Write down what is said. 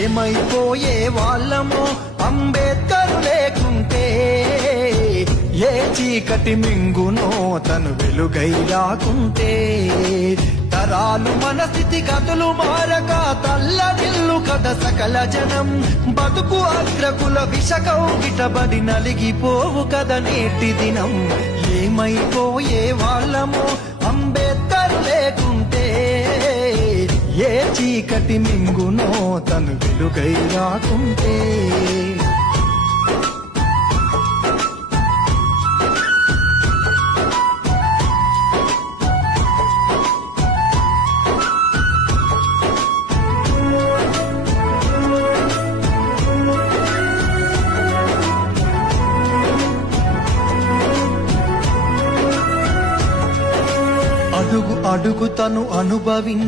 ఏమైపోయే వాళ్ళమో అంబేద్కర్ లేకుంటే, ఏ చీకటి మింగునో తను వెలుగై రాకుంటే, తరాలు మన స్థితి గతులు మారక తల్లడిల్లు కథ సకల జనం, బతుకు అగ్రకుల విషకౌగిటబడి నలిగిపోవు కథ నేటి దినం. ఏమైపోయే వాళ్ళమో అంబేద్కర్ లేకుంటే, ఏ చీకటి మింగునో తను వెలుగై రాకుంటే. అడుగు అడుగు తను అనుభవించి